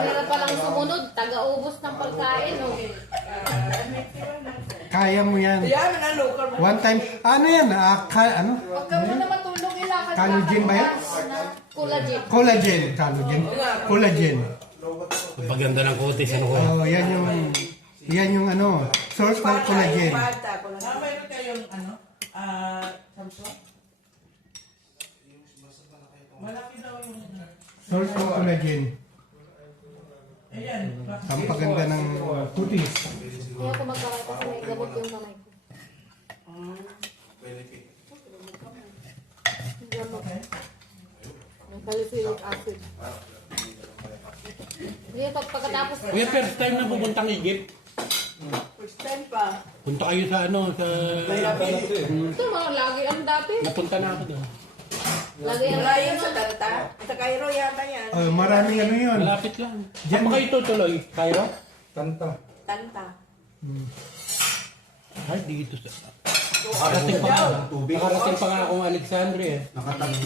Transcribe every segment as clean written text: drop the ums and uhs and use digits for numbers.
Mahirap palang sumunod, taga-ubos ng pagkain, no? Kaya mo yan. Yan, local. One time, ano yan? Ano? Huwag ka muna matulog, ilakad. Collagen ba yan? Collagen. Collagen. Collagen. Collagen. Paganda ng kutis, ano ko? Oh, yan yung ano, source ng collagen. Mayroon kayong ano? Samsung? Malaki daw yung... Source ng collagen. Ayan. Ang paganda ng kutis. Kaya ako magkamay kasi may gamot yung kamay ko. Gamot. Yung salicylic acid. Hindi, pagkatapos... Kuya, first time na pupuntang Egypt. First time pa. Punta kayo sa ano, sa... Ito mga lagi ang dati. Napunta na ako doon. Lagi ang Wala yan sa Tanta. Sa Cairo yata yan. Maraming ano yun. Malapit lang. Saan ba kayo tutuloy? Cairo? Tanta. Ay, dito sa... Nakarating pa nga akong Alexandria eh.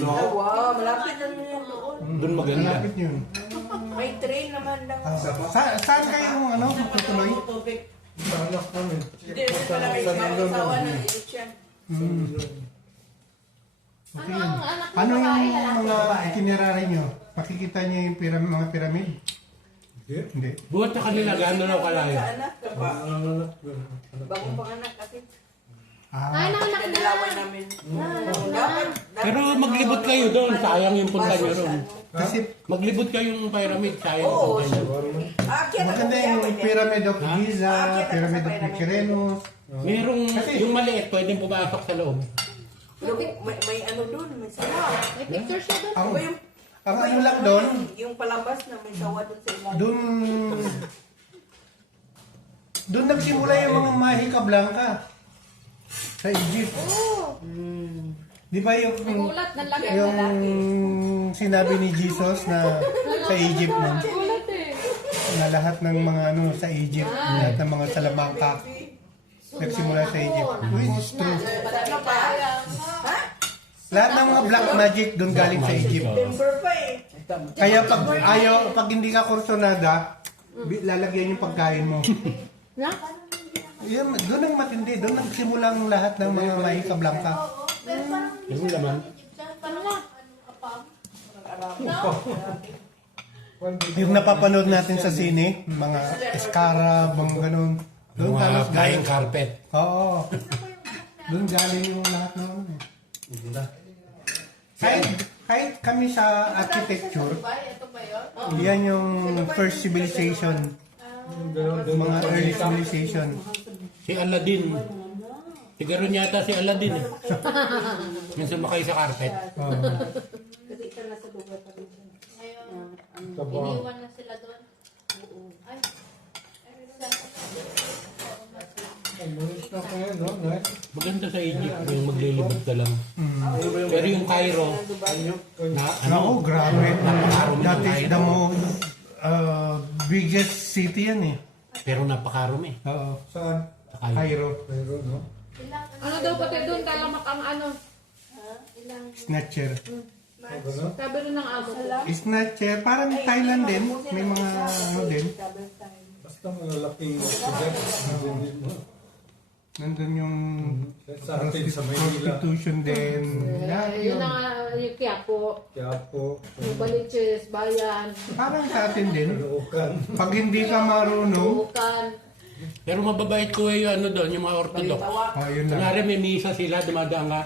Oh, wow, malapit na yun doon. Doon maganda. Malapit yun. May train naman daw. Saan kayo ano, tutuloy? Tubig. Hindi, hindi pala may asawa ng Egyptian. Okay yun. Ano yung mga itinerary nyo? Makikita nyo yung mga pyramid? Hindi. Buhat sa kanila, gano'n raw kalayo. Sa anak, bagong panganak kasi. Ay, nanak na. Dalawan namin. Dapat. Pero maglibot kayo doon, sayang yung punta nyo ron. Kasi Maglibot kayo yung pyramid, sayang yung Oo, punta nyo. maganda yung Pyramid of Giza, Pyramid of Mycenaeus. Merong, yung maliit, pwedeng pumasok sa loob. May ano doon, may sawa. May picture siya doon. Ang, Iba yung, ang ano lang doon, yung palabas na may sawa doon sa ilalim. doon nagsimula yung mga Mahika Blanca sa Egypt. Oo. Di ba yung Nagulat, nalaki. sinabi ni Jesus na sa Egypt na, Nagulat eh. na lahat ng mga ano sa Egypt, lahat ng mga salamangka nagsimula sa Egypt. Which is true. Ano pa? Ha? Lahat ng mga black magic doon galing sa Egypt. Timber pa eh. Kaya pag hindi ka kursunada, lalagyan yung pagkain mo. Na? Yan, doon ang matindi, doon nagsimula ang lahat ng mga Mahika Blanca. Yung laman. Ano na? Yung napapanood natin sa sine, mga Escara, mga ganun. Doon Mga halos flying galing. carpet. Oo. Doon galing yung lahat ng ano. Kahit kami sa architecture, yan yung first civilization. Mga early civilization. Si Aladdin. Siguro yata si Aladdin eh. Minsan makay sa carpet. Kasi ito nasa lugar pa rin. Iniwan na sila doon. Ay. Maganda sa Egypt yung maglilibot ka lang. Pero yung Cairo, na ano, Oo, grabe. napakarumi ng That is the Cairo. most biggest city yan eh. Pero napakarumi. Oo. Saan? Sa Cairo. Cairo. Ano daw pati doon, talamak ang ano. Snatcher. Sabi rin ng amo ko. Snatcher, parang Thailand din. May mga ano din. Basta malalaking project. Nandun yung Sa atin sa Maynila. prostitution din. Lahat Yun yun. ang yung Quiapo. Kaya po, Yung Baliches, Bayan, Parang sa atin din. Caloocan. Pag hindi ka marunong, Bukan. Pero mababait ko yung ano doon, yung mga Orthodox. oh, yun lang. Kunwari may misa sila, dumadaan ka.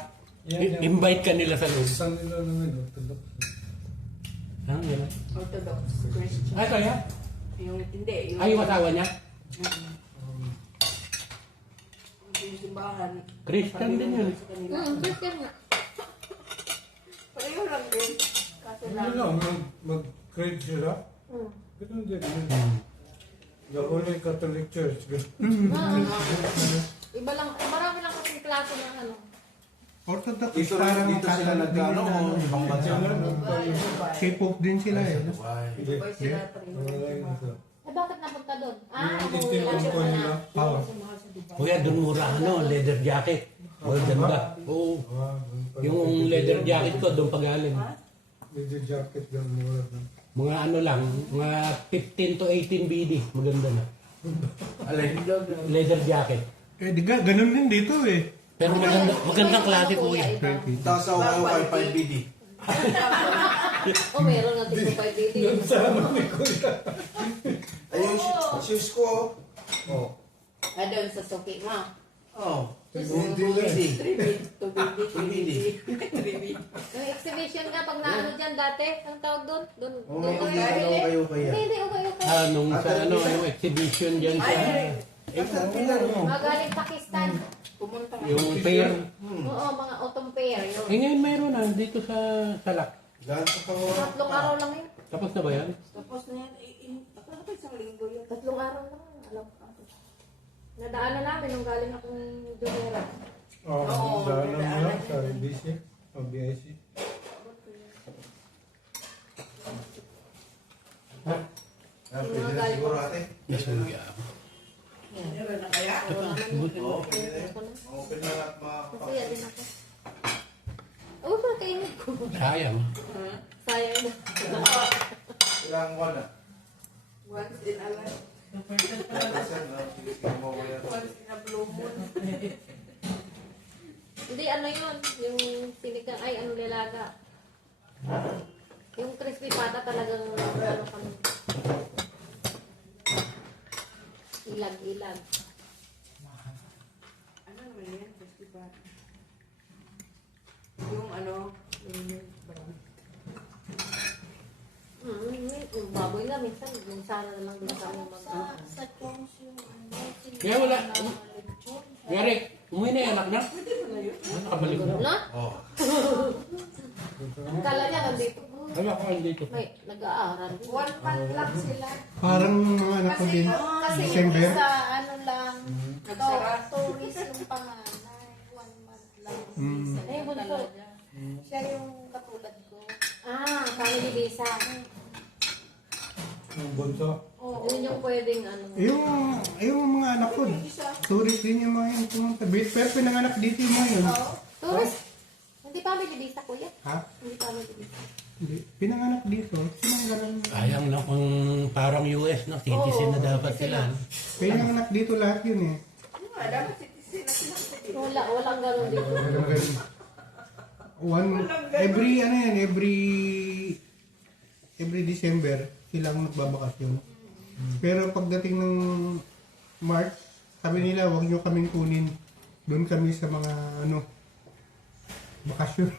Invite ka nila sa loob. Saan nila naman? Orthodox. Ah, yun. Orthodox Christian. Ay, kaya? Yung, hindi. Ay, yung asawa niya? Yung simbahan. Christian din yun. Sa kanila. Christian nga. Pareho lang din. Kaso Ano lang. lang, mag-grade sila? Ganun din. The Holy Catholic Church. Iba lang, marami lang kasing klase ng ano. Orthodox is parang Catholic din yun, ano, ibang bansa. K-pop din sila eh. Or sila pareho. Eh bakit napunta doon? Itinulong ko nila. Oo. Kuya, doon mura ano, leather jacket. Oh, ganda. Oo. Yung leather jacket ko, doon pagaling. Medyo jacket lang mura. Mga ano lang, mga 15 to 18 BD. Maganda na. Leather jacket. Eh, di ga, ganun din dito eh. Pero magandang klase po yan. Tapos ako kay 5 BD. Oh, meron nga tigpo 5 BD. Yung sama ni Kuya. Ay, yung shoes ko. Oh. Ah, doon sa suki mo. Oh. Yung 2 BD. Yung exhibition nga, pag naano dyan dati, ang tawag doon? Doon Oh, doon may kayo. kayo kaya. Hindi, okay. Nung sa yung exhibition dyan sa Magaling Pakistan. yung fair. Oo, mga autumn fair. Yun. Ngayon mayroon na dito sa Salak. Dahil sa pang... 3 araw lang yun. Tapos na ba yan? Tapos na yan, akala ko isang linggo yun. 3 araw lang. Alam ko. Nadaanan namin nung galing akong Jumera. Oo, daanan mo lang sa BC. O BIC. Pwede na siguro ate. Yes, Meron na kaya? Oo, pwede na yun. Open na at Masaya din ako. Oo, oh, kainit ko. sayang. Sayang na. Ilang buwan na? Once in a life. Once in a blue moon. Hindi, ano yun? Yung sinigang, ay, ano nilaga. Yung crispy pata talagang, ano kami. Ilag. Ano naman yan? Crispy pata. Yung ano, yung brown. Yung baboy nga, minsan na lang din kami mag- Sa Toms yung Kaya wala. Gary, umuwi na yung anak niya? Nakabalik na. Na? Oo. Kala niya nandito. Wala ko dito. May nag-aaral. 1 month lang sila. Parang mga anak ko din. Kasi December. yung sa ano lang, Nagsara. tourist yung panganay. 1 month lang. Mm. Isa Ay, bunso. talaga. Siya yung katulad ko. Ah, family visa. Yung bunso. Yun yung pwedeng ano. Yung mga anak ko, tourist din yung mga yun pumunta. Pero pinanganak dito yung mga yun. Tourist? Hindi family visa, kuya. Ha? Hindi family visa. Hindi. Pinanganak dito. Sinanggalan. Sayang na kung parang US, no? Citizen na dapat sila. no? Pinanganak dito lahat yun eh. Dapat citizen na sila sa dito. Walang ganun dito. Every December, silang nagbabakasyon. Pero pagdating ng March, sabi nila, huwag nyo kaming kunin. Doon kami sa mga, bakasyon.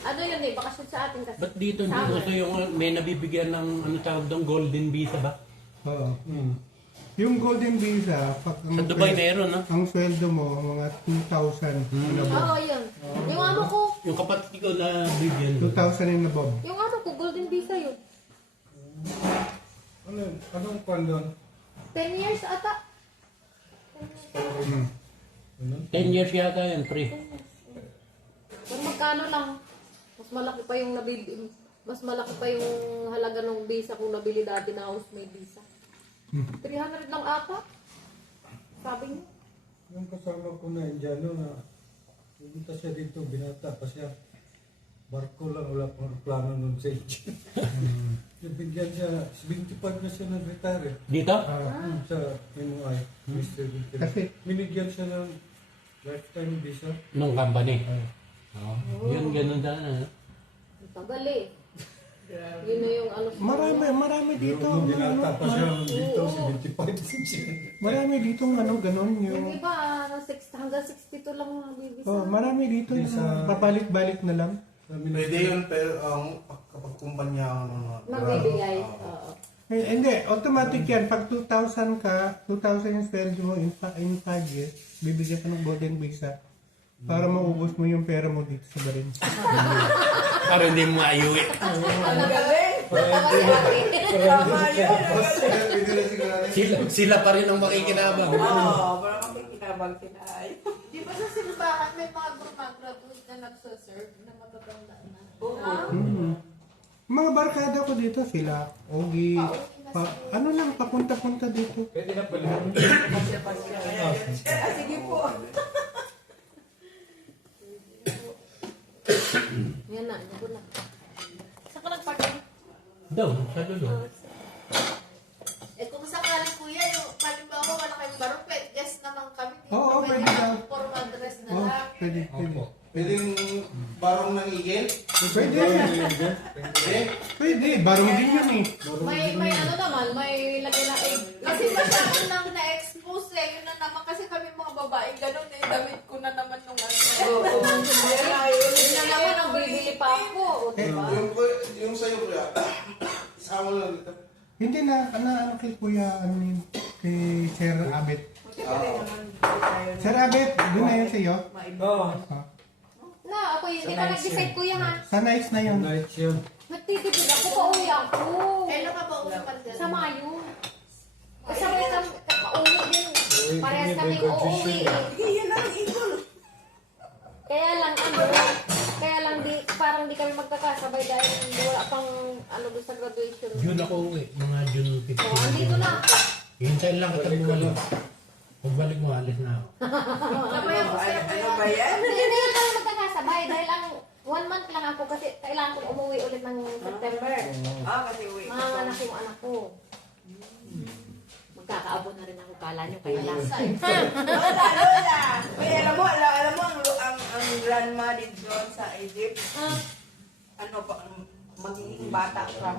Ano yun eh, bakasyon sa atin kasi. Ba't dito hindi Summer. gusto yung may nabibigyan ng tawag doon, golden visa ba? Oo. Yung Golden Visa, pag Sa Dubai meron, no? ang sweldo mo, mga 2,000 and above. Oo, yun. Yung amo ko, Yung kapatid ko na bigyan. 2,000 and above. yung amo ko, golden visa yun. Anong kwan doon? 10 years ata. 10 years yata yan, free. Pero magkano lang. Mas malaki pa yung halaga ng visa kung nabili dati na housemaid visa. 300 lang ata. Sabi niya. Yung kasama ko na Indiano na pumunta siya dito, binata pa siya. Barko lang, wala pang plano nun sa India. Nabigyan siya, 75 na siya nag-retire. Dito? Sa MOI, Mr. Victor. Kasi- Binigyan siya ng lifetime visa. Nung company. Oh. Yun, ganun sana. Tagal eh. Yun na yung ano. Marami dito. Yung binata pa siya dito, Oo. 75 siya. Marami dito ganon Yung yung... iba, hanggang 62 lang ang bibisa. Oh, marami dito yung Sa- papalik-balik na lang. Pwede yun, pero kapag kumpanya ang Magbibigay. Oo. Hindi, automatic yan. Pag 2,000 ka, 2,000 yung sweldo mo in 5 years, bibigyan ka ng Golden Visa para maubos mo yung pera mo dito sa Barin. Para hindi mo ayuwi. Ang galing! Tama yun! Sila pa rin ang makikinabang. Oo, parang makikinabang sila. Ay. Di ba sa simbahan may mga graduate na nagsaserve na matatanda na? Oo. Mga barkada ko dito sila, Ogi, ano lang, papunta-punta dito. Pwede na pala. Sige po. Yan na, yan na. Saan ka nagparking? Doon, sa dulo. Eh kung sakaling kuya, yung palimbawa wala kayong barong, pwede guess naman kami. Oo, pwede daw. Formal dress na Oh, lang. pwede, pwede. Opo. Pwedeng barong ng igel? Pwede. Pwede, barong din yun eh. May ano naman, may lagay na egg. Kasi masyadong nang na-expose eh. Yun na naman kasi kami mga babae, ganun eh. Damit ko na naman nung ano. Oo. Yun na naman ang bibili pa ako. O, diba? Yung sa'yo kuya, isama lang dito. Hindi na, ano kay Kuya, ano yun, kay Sir Abet. Sir Abet, doon na yun sa'yo. Oo. Na, ako yun. Hindi pa nag-decide kuya ha. Sa nights na yun. Night yun. Magtitipid ako, pauwi ako. Kailan ka ba umapan dyan? Sa Mayo. Kasabay kami, pauwi din. Parehas kami uuwi. Yan ang igol. Kaya lang, parang di kami magkakasabay dahil wala pang ano doon sa graduation. June ako uwi, mga June 15. So, andito na ako. Hintayin lang kita bumalik. Pagbalik mo, alis na ako. Sabay ako sa'yo Ano kuya. ba yan? Hindi kami magkakasabay dahil ang 1 month lang ako kasi kailangan ko umuwi ulit ng September. Kasi uwi. Mga anak yung anak ko. Magkakaabot na rin ako, kala nyo kailan. Lola! Uy, alam mo ang grandma dito sa Egypt, ano pa, magiging bata ka.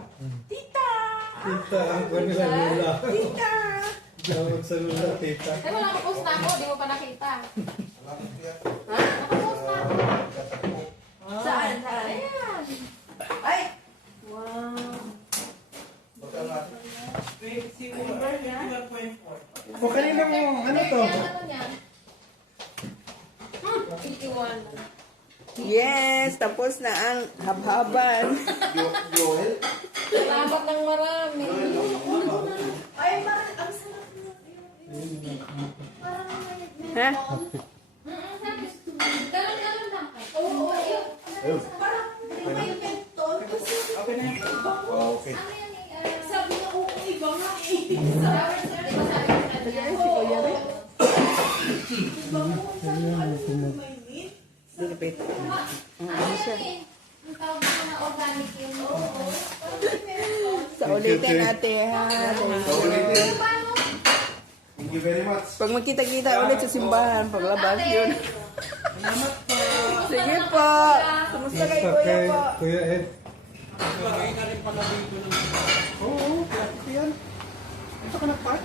Tita! Tita, ang kanila lula. Tita! Tawag sa lula, tita. Eh, wala nakapost na ako, di mo pa nakita. Ha? Nakapost na ako. Saan? Saan? Ayan. Ay! Wow. O kanina mo, ano to? Ano yan? 81. Yes! Tapos na ang habhaban. Joel? Salamat ng marami. Ay, parang ang sarap na. Parang may Ha? Ganon lang. Oo, ayun. Parang hindi ba yung menthol? Kasi Okay na. Okay. Ano yan eh? sabi niya, oo, iba nga eh. Di ba sabi ko na Ayan, si Kuya rin. Iba mo, sabi ko, ano sa mainit? Lilipit. Ano yan eh? Ang tawag ko na organic yun. Oo. Sa ulitin natin ha. Ulitin. Paano? Thank you very much. Pag magkita-kita ulit sa simbahan, paglabas yun. Sige po. Kumusta kay Basta Kuya kay po? Kuya Ed. Lagay ka rin pala dito ng Oo, ito yan. Ito ka nagpark?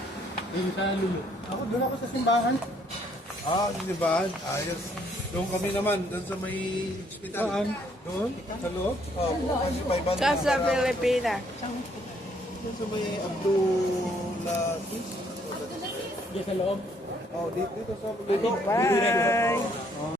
yung sa lulo. Ako, doon ako sa simbahan. Di ba? Ayos. Doon kami naman, doon sa may hospital. Saan? Doon? Sa loob? Kasi 500. Casa Filipina. Doon sa may Abdulaziz. Diyan sa loob. Dito sa Bye.